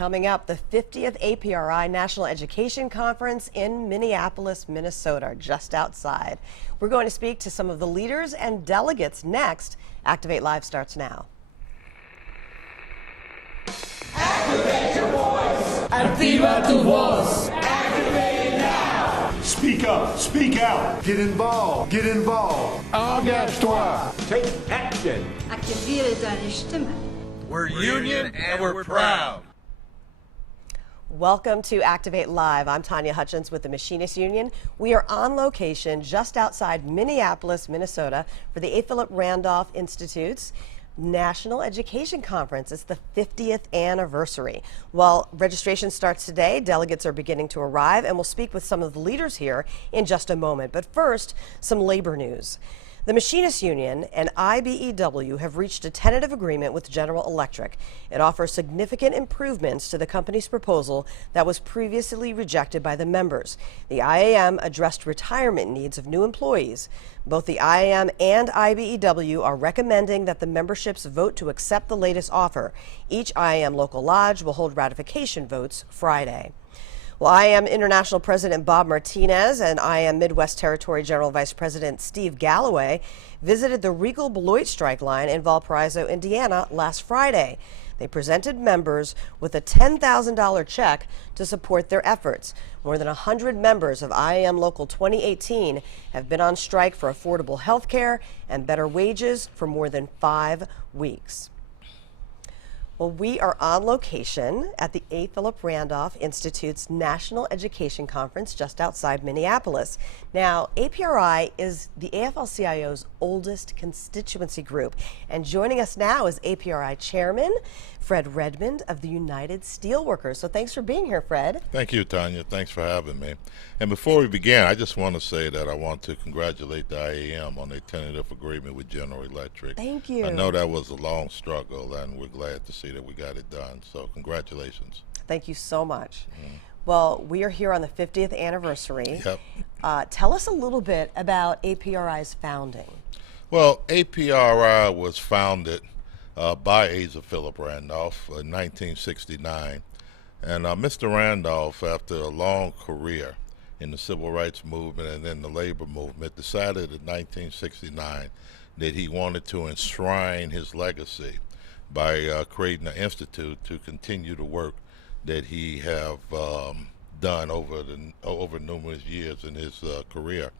Coming up, the 50th APRI National Education Conference in Minneapolis, Minnesota, just outside. We're going to speak to some of the leaders and delegates next. Activate Live starts now. Activate your voice! Activa tu voz! Activate it now! Speak up, speak out. Get involved, get involved. Engage-toi. Take action. Aktiviere deine Stimme. We're union and we're proud. Welcome to Activate Live. I'm Tanya Hutchins with the Machinists Union. We are on location just outside Minneapolis, Minnesota for the A. Philip Randolph Institute's National Education Conference. It's the 50th anniversary. While registration starts today, delegates are beginning to arrive, and we'll speak with some of the leaders here in just a moment. But first, some labor news. The Machinists Union and IBEW have reached a tentative agreement with General Electric. It offers significant improvements to the company's proposal that was previously rejected by the members. The IAM addressed retirement needs of new employees. Both the IAM and IBEW are recommending that the memberships vote to accept the latest offer. Each IAM local lodge will hold ratification votes Friday. Well, IAM International President Bob Martinez and IAM Midwest Territory General Vice President Steve Galloway visited the Regal Beloit strike line in Valparaiso, Indiana last Friday. They presented members with a $10,000 check to support their efforts. More than 100 members of IAM Local 2018 have been on strike for affordable health care and better wages for more than 5 weeks. Well, we are on location at the A. Philip Randolph Institute's National Education Conference just outside Minneapolis. Now, APRI is the AFL-CIO's oldest constituency group. And joining us now is APRI Chairman Fred Redmond of the United Steelworkers. So thanks for being here, Fred. Thank you, Tanya. Thanks for having me. And before we begin, I just want to say that I want to congratulate the IAM on their tentative agreement with General Electric. Thank you. I know that was a long struggle, and we're glad to see that we got it done. So congratulations. Thank you so much. Well, we are here on the 50th anniversary. Yep. Tell us a little bit about APRI's founding. Well, APRI was founded by Asa Philip Randolph in 1969. And Mr. Randolph, after a long career in the civil rights movement and then the labor movement, decided in 1969 that he wanted to enshrine his legacy by creating an institute to continue the work that he have done over numerous years in his career.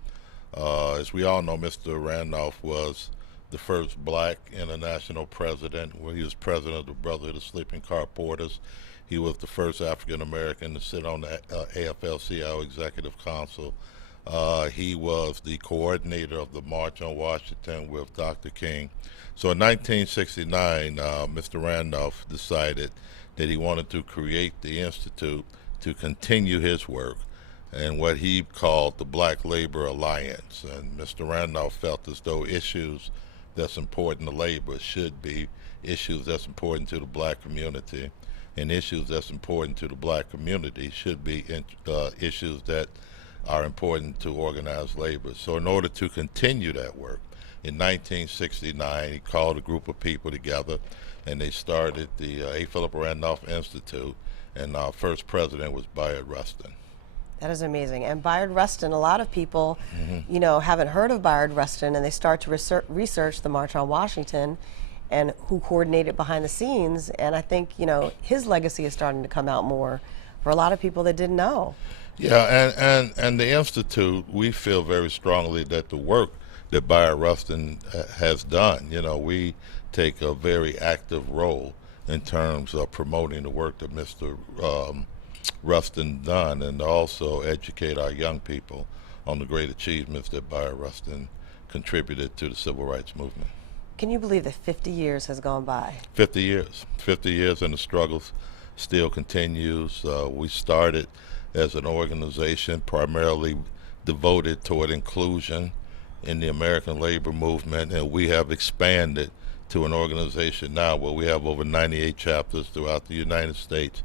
As we all know, Mr. Randolph was the first black international president, where he was president of the Brotherhood of Sleeping Car Porters. He was the first African American to sit on the AFL-CIO Executive Council. He was the coordinator of the March on Washington with Dr. King. So in 1969, Mr. Randolph decided that he wanted to create the Institute to continue his work and what he called the Black Labor Alliance. And Mr. Randolph felt as though issues that's important to labor should be issues that's important to the black community, and issues that's important to the black community should be issues that are important to organized labor. So in order to continue that work, in 1969, he called a group of people together, and they started the A. Philip Randolph Institute, and our first president was Bayard Rustin. That is amazing. And Bayard Rustin, a lot of people, you know, haven't heard of Bayard Rustin, and they start to research the March on Washington and who coordinated behind the scenes. And I think, you know, his legacy is starting to come out more for a lot of people that didn't know. Yeah, and the Institute, we feel very strongly that the work that Bayard Rustin has done, you know, we take a very active role in terms of promoting the work that Mr. Rustin done, and also educate our young people on the great achievements that Bayard Rustin contributed to the civil rights movement. Can you believe that 50 years has gone by? 50 years. 50 years, and the struggles still continues. We started as an organization primarily devoted toward inclusion in the American labor movement, and we have expanded to an organization now where we have over 98 chapters throughout the United States.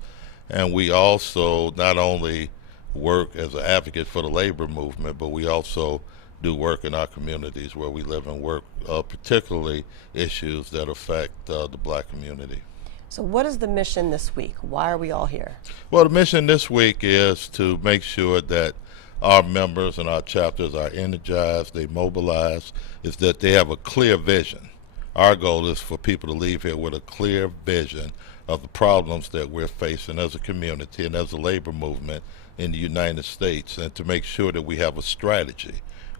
And we also not only work as an advocate for the labor movement, but we also do work in our communities where we live and work, particularly issues that affect the black community. So what is the mission this week? Why are we all here? Well, the mission this week is to make sure that our members and our chapters are energized, they mobilize, is that they have a clear vision. Our goal is for people to leave here with a clear vision of the problems that we're facing as a community and as a labor movement in the United States, and to make sure that we have a strategy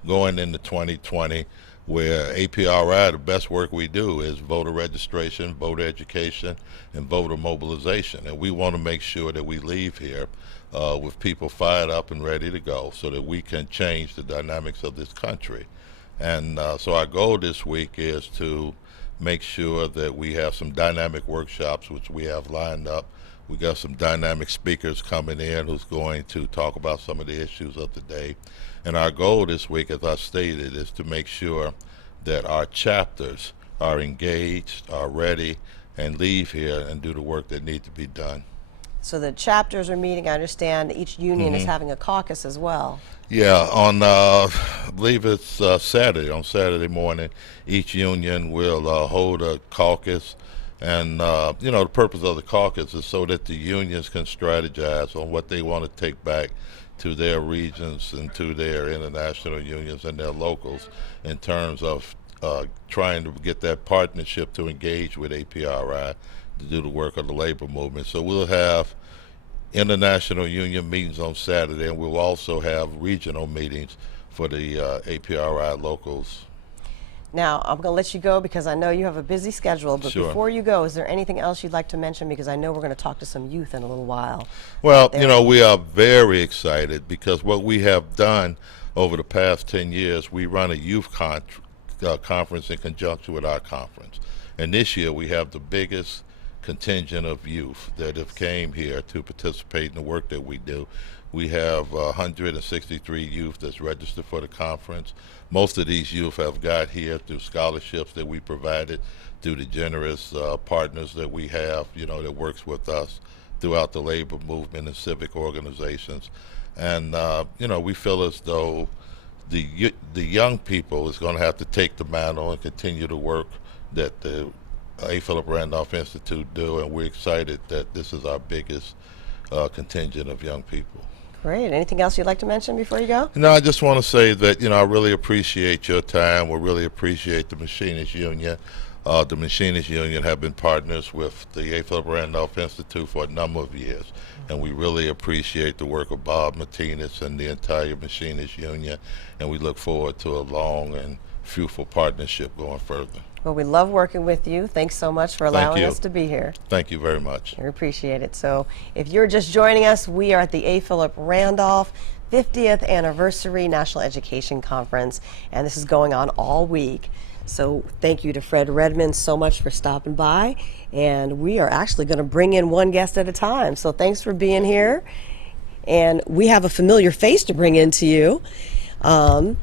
going into 2020 where APRI, the best work we do is voter registration, voter education, and voter mobilization. And we want to make sure that we leave here with people fired up and ready to go so that we can change the dynamics of this country. And so our goal this week is to make sure that we have some dynamic workshops, which we have lined up. We got some dynamic speakers coming in who's going to talk about some of the issues of the day. And our goal this week, as I stated, is to make sure that our chapters are engaged, are ready, and leave here and do the work that needs to be done. So the chapters are meeting. I understand each union is having a caucus as well. Yeah, on I believe it's Saturday. On Saturday morning, each union will hold a caucus, and you know, the purpose of the caucus is so that the unions can strategize on what they want to take back to their regions and to their international unions and their locals in terms of trying to get that partnership to engage with APRI to do the work of the labor movement. So we'll have international union meetings on Saturday, and we'll also have regional meetings for the APRI locals. Now, I'm going to let you go because I know you have a busy schedule, but Sure. before you go, is there anything else you'd like to mention? Because I know we're going to talk to some youth in a little while. Well, you know, we are very excited because what we have done over the past 10 years, we run a youth conference in conjunction with our conference. And this year we have the biggest contingent of youth that have came here to participate in the work that we do. We have 163 youth that's registered for the conference. Most of these youth have got here through scholarships that we provided through the generous partners that we have, you know, that works with us throughout the labor movement and civic organizations. And, you know, we feel as though the young people is going to have to take the mantle and continue the work that the A. Philip Randolph Institute do, and we're excited that this is our biggest contingent of young people. Great. Anything else you'd like to mention before you go? No, I just want to say that, you know, I really appreciate your time. We really appreciate the Machinists Union. The Machinists Union have been partners with the A. Philip Randolph Institute for a number of years, and we really appreciate the work of Bob Martinez and the entire Machinists Union, and we look forward to a long and fruitful partnership going further. Well, we love working with you. Thanks so much for allowing you. us to be here. Thank you very much. We appreciate it. So if you're just joining us, we are at the A. Philip Randolph 50th Anniversary National Education Conference, and this is going on all week. So thank you to Fred Redmond so much for stopping by, and we are actually going to bring in one guest at a time. So thanks for being here, and we have a familiar face to bring in to you. From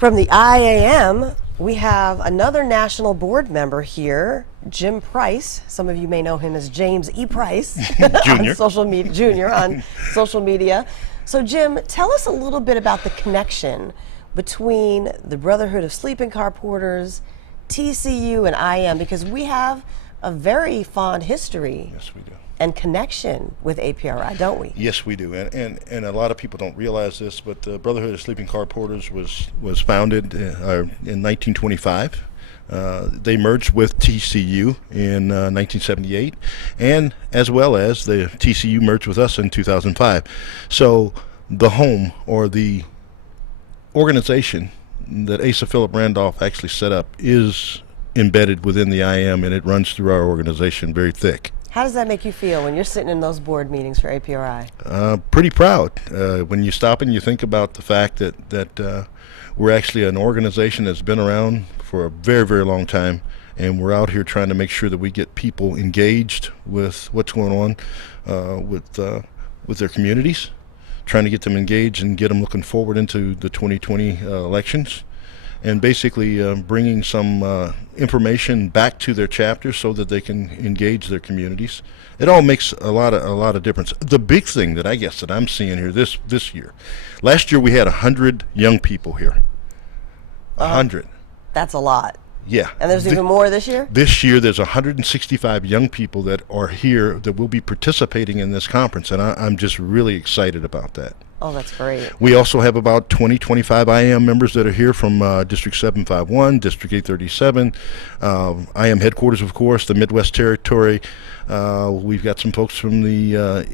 the IAM, we have another national board member here, Jim Price. Some of you may know him as James E. Price Junior. on social media, Junior on social media. So Jim, tell us a little bit about the connection between the Brotherhood of Sleeping Car Porters, TCU, and IM, because we have a very fond history. Yes, we do. And connection with APRI, don't we? Yes, we do. And a lot of people don't realize this, but the Brotherhood of Sleeping Car Porters was founded in 1925. They merged with TCU in 1978, and as well as the TCU merged with us in 2005. So the home, or the organization that Asa Philip Randolph actually set up, is embedded within the IM, and it runs through our organization very thick. How does that make you feel when you're sitting in those board meetings for APRI? Pretty proud. When you stop and you think about the fact that we're actually an organization that's been around for a very, very long time, and we're out here trying to make sure that we get people engaged with what's going on with their communities, trying to get them engaged and get them looking forward into the 2020 elections, and basically bringing some information back to their chapters so that they can engage their communities. It all makes a lot of difference. The big thing that I guess that I'm seeing here this year, last year we had 100 young people here. 100. That's a lot. Yeah. And there's even more this year? This year, there's 165 young people that are here that will be participating in this conference, and I'm just really excited about that. Oh, that's great. We also have about 25 IAM members that are here from District 751, District 837, IAM headquarters, of course, the Midwest Territory. We've got some folks from the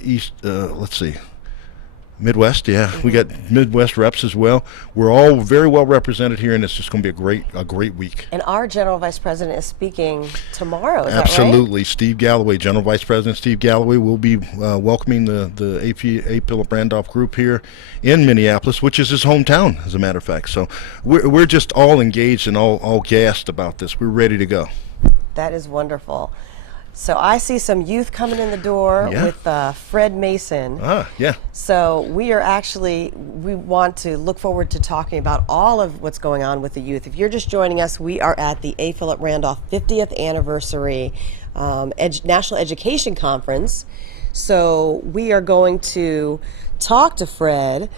Midwest, yeah. We got Midwest reps as well. We're all very well represented here, and it's just going to be a great week. And our General Vice President is speaking tomorrow, is that right? Absolutely. Steve Galloway, General Vice President Steve Galloway, will be welcoming the A. Philip Randolph group here in Minneapolis, which is his hometown, as a matter of fact. So we're just all engaged and all gassed about this. We're ready to go. That is wonderful. So I see some youth coming in the door with Fred Mason. Yeah. So we want to look forward to talking about all of what's going on with the youth. If you're just joining us, we are at the A. Philip Randolph 50th Anniversary National Education Conference. So we are going to talk to Fred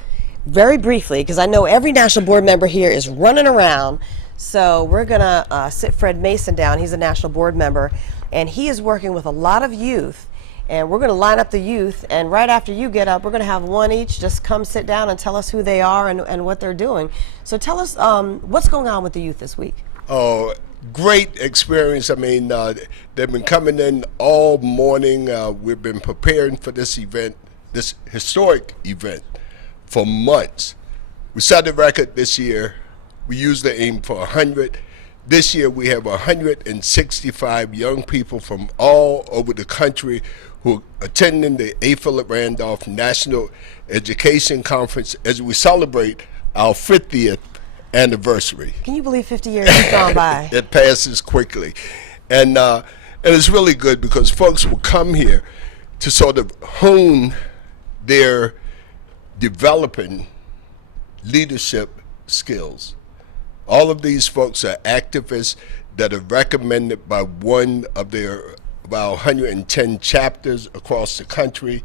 very briefly, because I know every national board member here is running around. So we're going to sit Fred Mason down. He's a national board member, and he is working with a lot of youth. And we're going to line up the youth, and right after you get up, we're going to have one each just come sit down and tell us who they are and what they're doing. So tell us what's going on with the youth this week. Oh, great experience. I mean, they've been coming in all morning. We've been preparing for this event, this historic event, for months. We set a record this year. We usually aim for 100. This year we have 165 young people from all over the country who are attending the A. Philip Randolph National Education Conference as we celebrate our 50th anniversary. Can you believe 50 years has gone by? It passes quickly. And it's really good because folks will come here to sort of hone their developing leadership skills. All of these folks are activists that are recommended by one of their about 110 chapters across the country,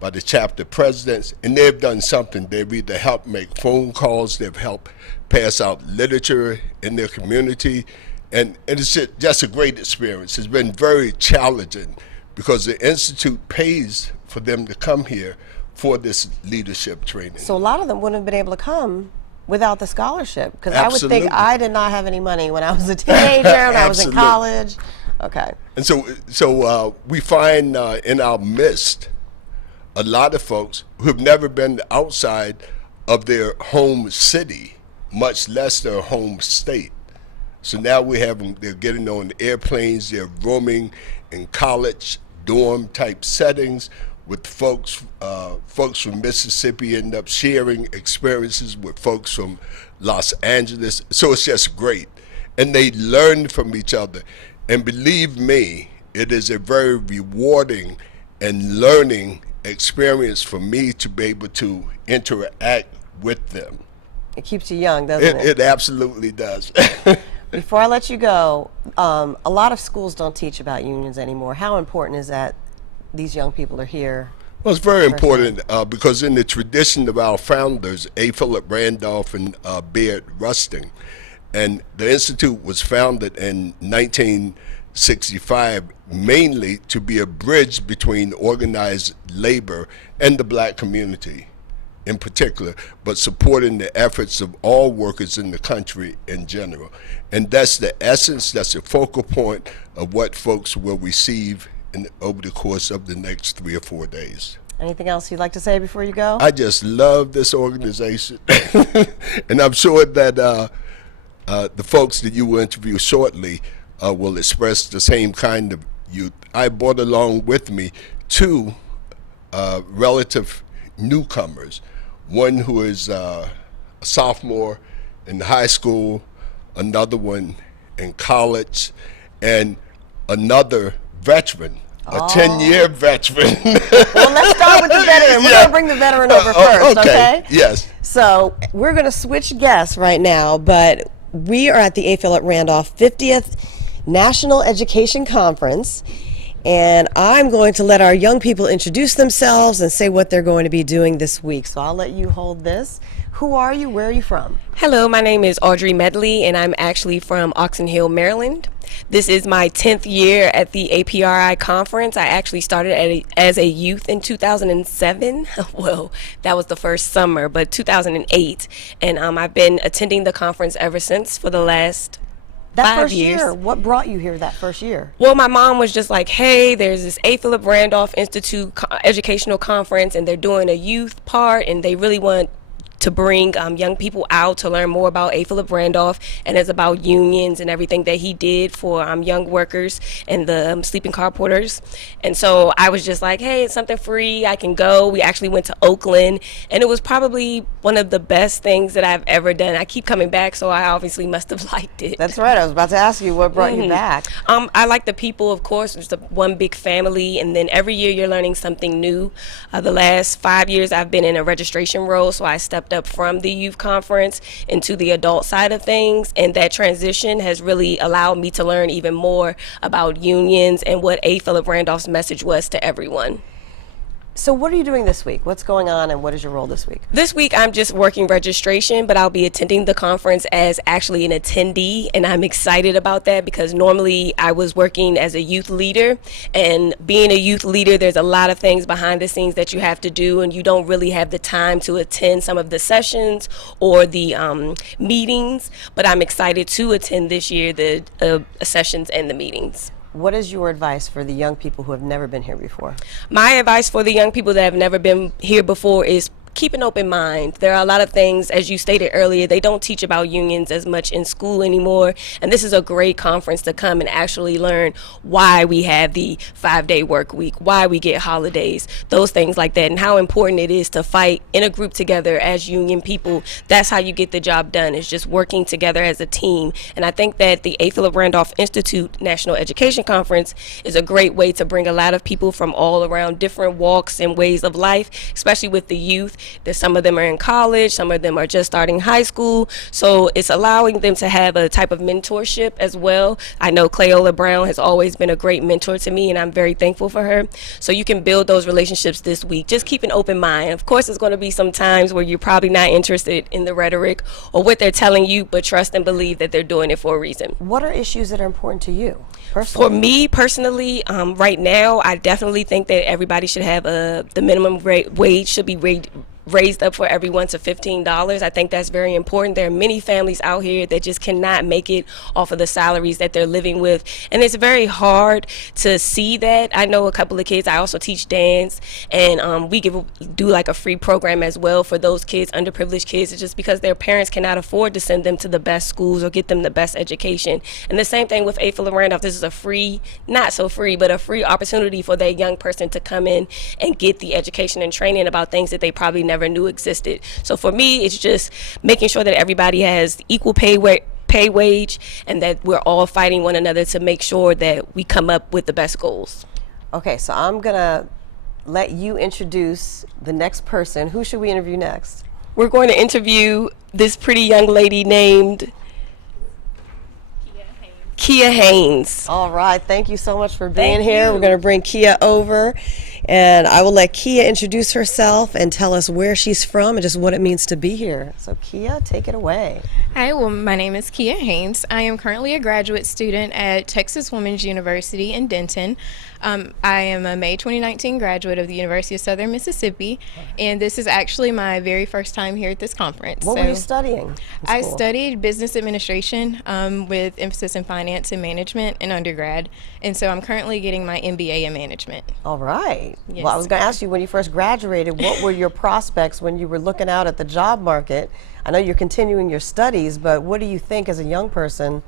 by the chapter presidents, and they've done something. They've either helped make phone calls, they've helped pass out literature in their community, and it's just a great experience. It's been very challenging because the Institute pays for them to come here for this leadership training. So a lot of them wouldn't have been able to come without the scholarship, because I would Absolutely. think I did not have any money when I was a teenager, when I was in Absolutely. college. Okay. And so we find in our midst a lot of folks who have never been outside of their home city, much less their home state. So now we have them, they're getting on airplanes, they're roaming in college dorm type settings with folks from Mississippi, end up sharing experiences with folks from Los Angeles. So it's just great. And they learn from each other. And believe me, it is a very rewarding and learning experience for me to be able to interact with them. It keeps you young, doesn't it? It absolutely does. Before I let you go, a lot of schools don't teach about unions anymore. How important is that these young people are here? Well, it's very important because in the tradition of our founders, A. Philip Randolph and Baird Rusting, and the Institute was founded in 1965 mainly to be a bridge between organized labor and the black community in particular, but supporting the efforts of all workers in the country in general. And that's the essence, that's the focal point of what folks will receive over the course of the next 3 or 4 days. Anything else you'd like to say before you go? I just love this organization. And I'm sure that the folks that you will interview shortly will express the same kind of youth. I brought along with me two relative newcomers, one who is a sophomore in high school, another one in college, and another veteran, a 10-year veteran. Well, let's start with the veteran. We're going to bring the veteran over first, okay? Yes. So we're going to switch guests right now, but we are at the A. Philip Randolph 50th National Education Conference, and I'm going to let our young people introduce themselves and say what they're going to be doing this week. So I'll let you hold this. Who are you? Where are you from? Hello, my name is Audrey Medley, and I'm actually from Oxon Hill, Maryland. This is my 10th year at the APRI conference. I actually started as a youth in 2007. Well, that was the first summer, but 2008. And I've been attending the conference ever since for the last That 5 first years. year, what brought you here that first year? Well, my mom was just like, hey, there's this A. Philip Randolph Institute educational conference, and they're doing a youth part, and they really want to bring young people out to learn more about A. Philip Randolph, and it's about unions and everything that he did for young workers and the sleeping car porters. And so I was just like, hey, it's something free, I can go. We actually went to Oakland, and it was probably one of the best things that I've ever done. I keep coming back, so I obviously must have liked it. That's right. I was about to ask you what brought you back. I like the people, of course. It's one big family, and then every year you're learning something new. The last 5 years I've been in a registration role, so I stepped up from the youth conference into the adult side of things, and that transition has really allowed me to learn even more about unions and what A. Philip Randolph's message was to everyone. So what are you doing this week? What's going on, and what is your role this week? This week I'm just working registration, but I'll be attending the conference as actually an attendee, and I'm excited about that because normally I was working as a youth leader, and being a youth leader, there's a lot of things behind the scenes that you have to do, and you don't really have the time to attend some of the sessions or the meetings, but I'm excited to attend this year the sessions and the meetings. What is your advice for the young people who have never been here before? My advice for the young people that have never been here before is keep an open mind. There are a lot of things, as you stated earlier, they don't teach about unions as much in school anymore, and this is a great conference to come and actually learn why we have the 5-day work week, why we get holidays, those things like that, and how important it is to fight in a group together as union people. That's how you get the job done, is just working together as a team. And I think that the A. Philip Randolph Institute National Education Conference is a great way to bring a lot of people from all around different walks and ways of life, especially with the youth. That some of them are in college, some of them are just starting high school, so it's allowing them to have a type of mentorship as well. I know Cleola Brown has always been a great mentor to me, and I'm very thankful for her. So you can build those relationships this week. Just keep an open mind. Of course, there's going to be some times where you're probably not interested in the rhetoric or what they're telling you, but trust and believe that they're doing it for a reason. What are issues that are important to you personally? For me personally, right now, I definitely think that everybody should have the minimum wage should be raised up for everyone to $15. I think that's very important. There are many families out here that just cannot make it off of the salaries that they're living with, and it's very hard to see that. I know a couple of kids, I also teach dance, and we do like a free program as well for those kids, underprivileged kids. It's just because their parents cannot afford to send them to the best schools or get them the best education. And the same thing with A. Philip Randolph. This is a free, not so free, but a free opportunity for that young person to come in and get the education and training about things that they probably never knew existed. So for me, it's just making sure that everybody has equal pay wage, and that we're all fighting one another to make sure that we come up with the best goals. Okay, so I'm gonna let you introduce the next person. Who should we interview next? We're going to interview this pretty young lady named Kia Haynes. All right, thank you so much for being here. We're going to bring Kia over, and I will let Kia introduce herself and tell us where she's from and just what it means to be here. So Kia, take it away. Hi, well, my name is Kia Haynes. I am currently a graduate student at Texas Women's University in Denton. I am a May 2019 graduate of the University of Southern Mississippi, and this is actually my very first time here at this conference. What were you studying? I studied business administration with emphasis in finance and management in undergrad, and so I'm currently getting my MBA in management. All right. Yes. Well, I was going to ask you, when you first graduated, what were your prospects when you were looking out at the job market? I know you're continuing your studies, but what do you think as a young person,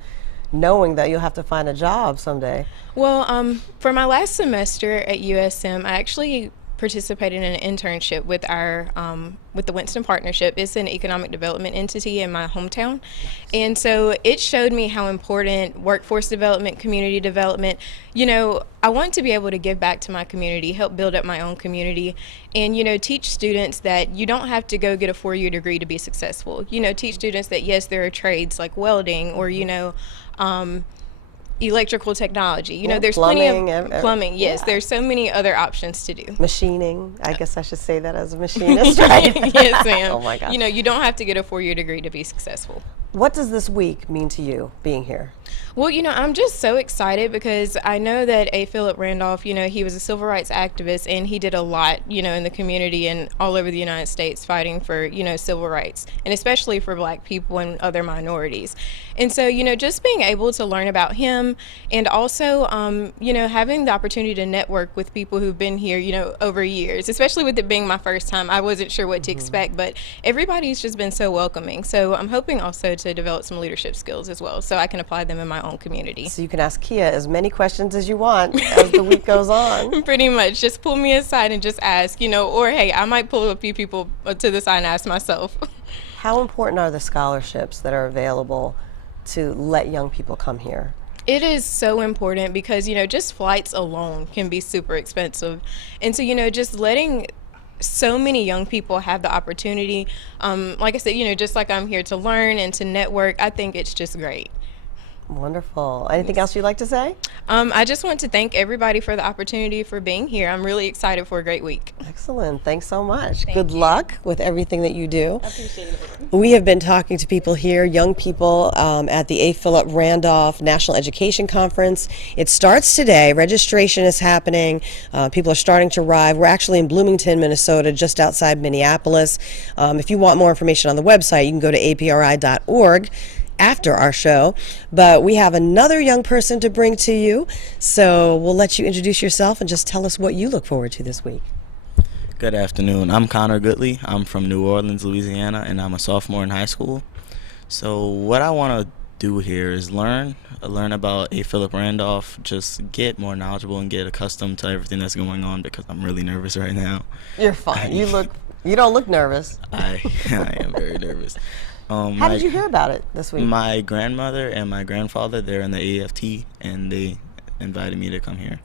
knowing that you'll have to find a job someday? Well, for my last semester at USM, I actually participated in an internship with our with the Winston Partnership. It's an economic development entity in my hometown. And so it showed me how important workforce development, community development, you know, I want to be able to give back to my community, help build up my own community, and, you know, teach students that you don't have to go get a 4-year degree to be successful. You know, teach students that, yes, there are trades like welding or, you know, electrical technology. You know, Yeah, there's plumbing, plenty of plumbing. Yes, yeah. there's so many other options to do. Machining. I guess I should say that as a machinist, right? Yes, ma'am. Oh my God. You know, you don't have to get a 4-year degree to be successful. What does this week mean to you being here? Well, you know, I'm just so excited because I know that A. Philip Randolph, you know, he was a civil rights activist and he did a lot, you know, in the community and all over the United States fighting for, you know, civil rights, and especially for Black people and other minorities. And so, you know, just being able to learn about him and also, you know, having the opportunity to network with people who've been here, you know, over years, especially with it being my first time. I wasn't sure what to expect, but everybody's just been so welcoming. So I'm hoping also to develop some leadership skills as well so I can apply them in my own community. So you can ask Kia as many questions as you want as the week goes on. Pretty much. Just pull me aside and just ask, you know, or hey, I might pull a few people to the side and ask myself. How important are the scholarships that are available to let young people come here? It is so important because, you know, just flights alone can be super expensive. And so, you know, just letting so many young people have the opportunity, like I said, you know, just like I'm here to learn and to network, I think it's just great. Wonderful. Anything else you'd like to say? I just want to thank everybody for the opportunity for being here. I'm really excited for a great week. Excellent. Thanks so much. Good luck with everything that you do. I appreciate it. We have been talking to people here, young people at the A. Philip Randolph National Education Conference. It starts today. Registration is happening. People are starting to arrive. We're actually in Bloomington, Minnesota, just outside Minneapolis. If you want more information on the website, you can go to apri.org after our show, but we have another young person to bring to you, so we'll let you introduce yourself and just tell us what you look forward to this week. Good afternoon. I'm Connor Whitley. I'm from New Orleans, Louisiana, and I'm a sophomore in high school. So what I want to do here is learn about A. Philip Randolph, just get more knowledgeable and get accustomed to everything that's going on because I'm really nervous right now. You're fine. You don't look nervous. I am very nervous. How did you hear about it this week? My grandmother and my grandfather, they're in the AFT, and they invited me to come here.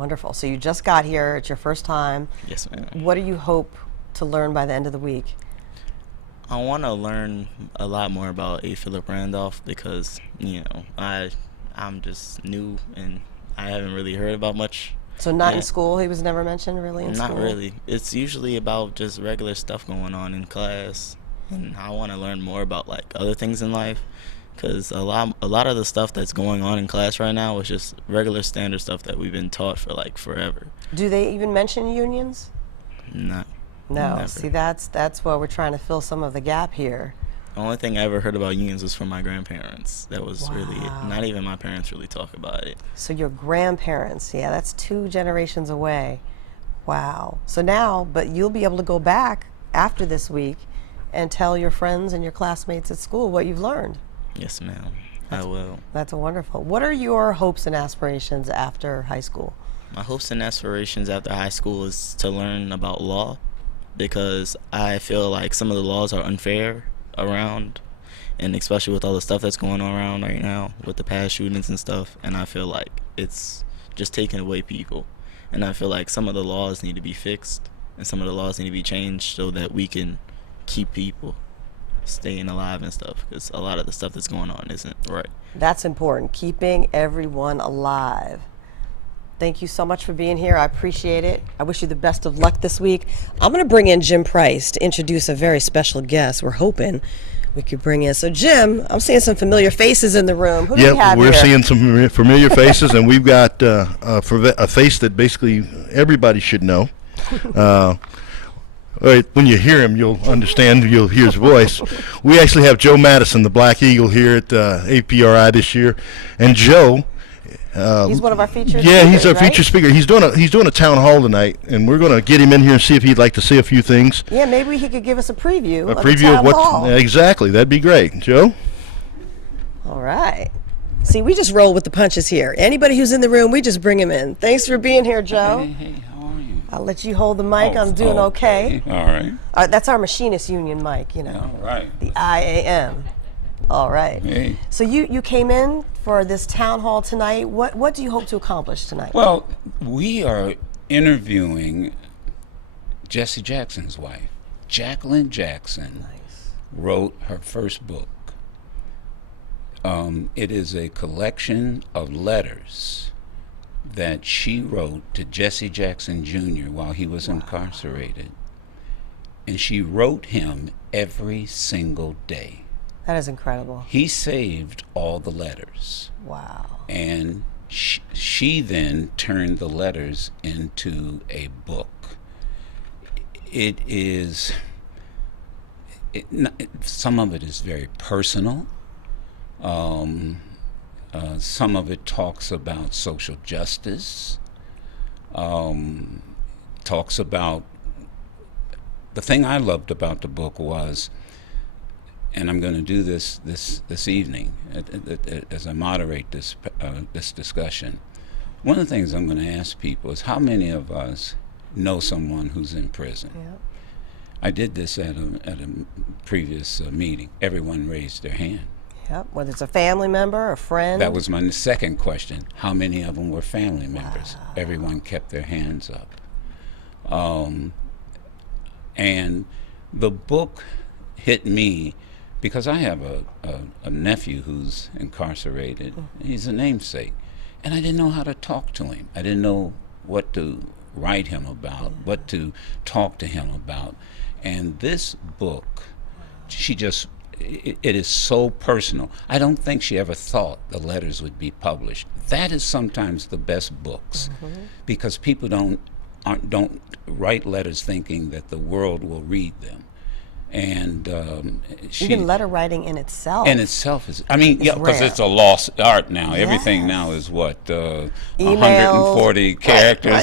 Wonderful. So you just got here. It's your first time. Yes, ma'am. What do you hope to learn by the end of the week? I want to learn a lot more about A. Philip Randolph because, you know, I'm just new and I haven't really heard about much. So not in school? He was never mentioned really in school? Not really. It's usually about just regular stuff going on in class. And I want to learn more about like other things in life, because a lot of the stuff that's going on in class right now is just regular standard stuff that we've been taught for like forever. Do they even mention unions? No. No. See, that's where we're trying to fill some of the gap here. The only thing I ever heard about unions was from my grandparents. That was really it. Wow. Not even my parents really talk about it. So your grandparents, yeah, that's 2 generations away. Wow. So now, but you'll be able to go back after this week and tell your friends and your classmates at school what you've learned. Yes, ma'am. I will. That's wonderful. What are your hopes and aspirations after high school? My hopes and aspirations after high school is to learn about law, because I feel like some of the laws are unfair around, and especially with all the stuff that's going on around right now with the past shootings and stuff, and I feel like it's just taking away people, and I feel like some of the laws need to be fixed and some of the laws need to be changed so that we can keep people staying alive and stuff, because a lot of the stuff that's going on isn't right. That's important, keeping everyone alive. Thank you so much for being here. I appreciate it. I wish you the best of luck this week. I'm going to bring in Jim Price to introduce a very special guest we're hoping we could bring in. So Jim, I'm seeing some familiar faces in the room. Who do we have we're here? seeing some familiar faces, and we've got a face that basically everybody should know. When you hear him, you'll understand. You'll hear his voice. We actually have Joe Madison, the Black Eagle, here at APRI this year, and Joe. He's one of our featured speakers. He's our right? featured speaker. He's doing a town hall tonight, and we're going to get him in here and see if he'd like to say a few things. Yeah, maybe he could give us a preview. A preview of what? Hall. Exactly. That'd be great, Joe. All right. See, we just roll with the punches here. Anybody who's in the room, we just bring him in. Thanks for being here, Joe. Hey, how are you? I'll let you hold the mic. I'm doing okay. All right. That's our machinist union mic, you know. All right. The IAM. All right. Hey. So you came in for this town hall tonight. What do you hope to accomplish tonight? Well, we are interviewing Jesse Jackson's wife. Jacqueline Jackson wrote her first book. It is a collection of letters that she wrote to Jesse Jackson Jr. while he was incarcerated. And she wrote him every single day. That is incredible. He saved all the letters. Wow. And she then turned the letters into a book. It is, some of it is very personal. Some of it talks about social justice, talks about, the thing I loved about the book was, and I'm going to do this evening as I moderate this discussion. One of the things I'm going to ask people is how many of us know someone who's in prison? Yep. I did this at a previous meeting. Everyone raised their hand. Yep. Whether it's a family member, a friend. That was my second question. How many of them were family members? Wow. Everyone kept their hands up. And the book hit me because I have a nephew who's incarcerated. He's a namesake. And I didn't know how to talk to him. I didn't know what to write him about, what to talk to him about. And this book, it is so personal. I don't think she ever thought the letters would be published. That is sometimes the best books, because people don't write letters thinking that the world will read them. And even letter writing in itself. Is, I mean, yeah, because it's a lost art now. Yes. Everything now is what 140 characters.